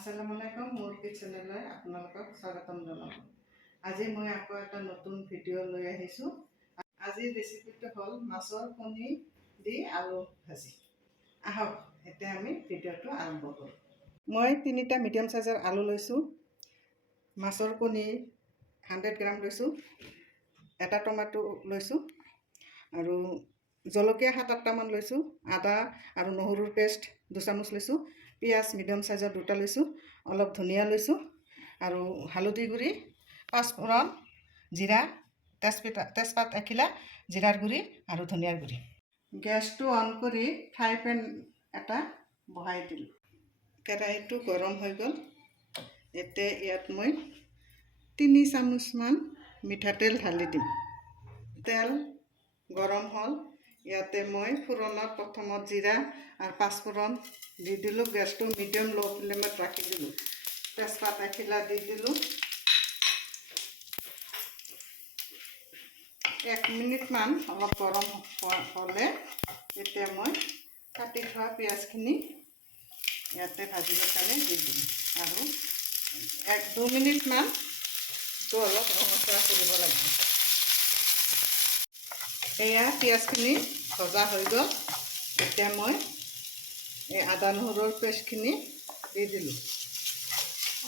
আসসালামু আলাইকুম মোৰ কিচেনলৈ আপোনালোকক স্বাগতম জনালোঁ। আজি মই আকৌ এটা নতুন ভিডিঅ' লৈ আহিছোঁ। আজিৰ ৰেচিপিটো হ'ল মাছৰ কণী দি আলু ভাজি। আহক এতিয়া আমি ভিডিঅ'টো আৰম্ভ কৰোঁ। মই 3টা মিডিয়াম সাইজৰ আলু লৈছোঁ, মাছৰ কণী 100 গ্ৰাম লৈছোঁ, এটা টমাটো লৈছোঁ আৰু জলকীয়া 7-8 মান লৈছোঁ, আদা আৰু নহৰুৰ পেষ্ট 2 চামুচ লৈছোঁ, পিঁয়াজ মিডিয়াম সাইজৰ 2টা লৈছোঁ, অলপ ধনিয়া লৈছোঁ আৰু হালধি গুড়ি, পাঁচফোৰণ, জিৰা, তেজপাত এখিলা, জিৰাৰ গুড়ি আৰু ধনিয়াৰ গুড়ি। গেছটো অন কৰি ফ্ৰাই পেন এটা বহাই দিলোঁ। কেৰাহীটো গৰম হৈ গ'ল। এতিয়া ইয়াত মই 3 চামুচমান মিঠাতেল ঢালি দিম। তেল গৰম হ'ল। ইয়াতে মই ফোৰণত প্ৰথমত জিৰা আৰু পাঁচফোৰণ দি দিলোঁ। গেছটো মিডিয়াম ল' ফ্লেমত ৰাখি দিলোঁ। তেজপাত এখিলা দি দিলোঁ। 1 মিনিটমান অলপ গৰম হ'লে এতিয়া মই কাটি থোৱা পিঁয়াজখিনি ইয়াতে ভাজিবৰ কাৰণে দি দিলোঁ আৰু 1-2 মিনিটমান এইটো অলপ ৰঙচুৱা কৰিব লাগিব। এয়া পিঁয়াজখিনি ভজা হৈ গ'ল। এতিয়া মই এই আদা নহৰুৰ পেষ্টখিনি দি দিলোঁ।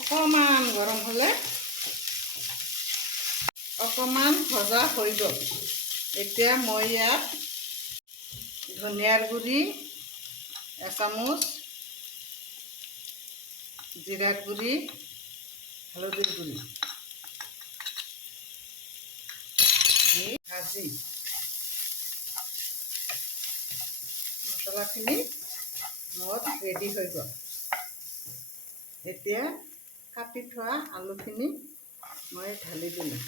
অকণমান গৰম হ'লে অকণমান ভজা হৈ গ'ল। এতিয়া মই ইয়াত ধনিয়াৰ গুড়ি 1 চামুচ, জিৰাৰ গুড়ি, হালধিৰ গুড়ি দি ভাজি মছলাখিনি মোৰ ৰেডি হৈ গ'ল। এতিয়া কাটি থোৱা আলুখিনি মই ঢালি দিলোঁ।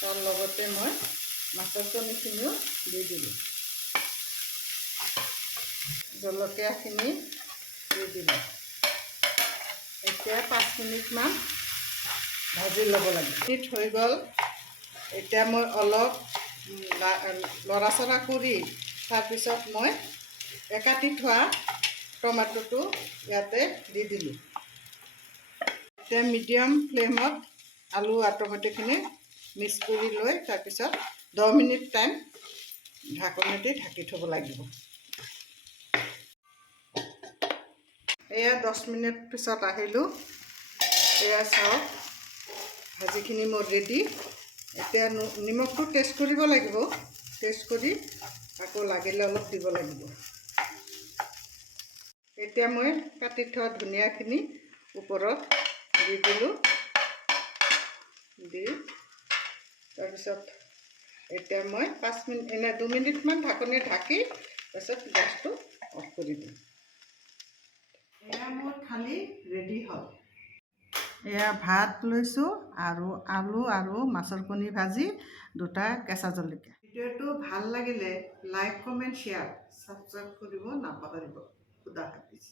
তাৰ লগতে মই মাছৰ কণীখিনিও দি দিলোঁ। জলকীয়াখিনি দি দিলোঁ। এতিয়া 5 মিনিটমান ভাজি ল'ব লাগিব। হৈ গ'ল। এতিয়া মই অলপ লৰাচৰা কৰি তাৰপিছত মই কাটি থোৱা টমাটোটো ইয়াতে দি দিলোঁ। এতিয়া মিডিয়াম ফ্লেমত আলু আৰু টমেটোখিনি মিক্স কৰি লৈ তাৰপিছত 10 মিনিট টাইম ঢাকনি দি ঢাকি থ'ব লাগিব। এয়া 10 মিনিট পিছত আহিলোঁ। এয়া চাওক, ভাজিখিনি মোৰ ৰেডি। এতিয়া নিমখটো টেষ্ট কৰিব লাগিব। টেষ্ট কৰি আকৌ লাগিলে অলপ দিব লাগিব। এতিয়া মই কাটি থোৱা ধনিয়াখিনি ওপৰত দি দিলোঁ। দি তাৰপিছত এতিয়া মই 2 মিনিটমান ঢাকনি ঢাকি তাৰপিছত গেছটো অফ কৰি দিম। এয়া মোৰ থালি ৰেডি হ'ল। এয়া ভাত লৈছোঁ আৰু আলু আৰু মাছৰ কণী ভাজি, 2টা কেঁচা জলকীয়া। ভিডিঅ'টো ভাল লাগিলে লাইক, কমেণ্ট, শ্বেয়াৰ, ছাবস্ক্ৰাইব কৰিব নাপাহৰিব। খুদা হাফিজ।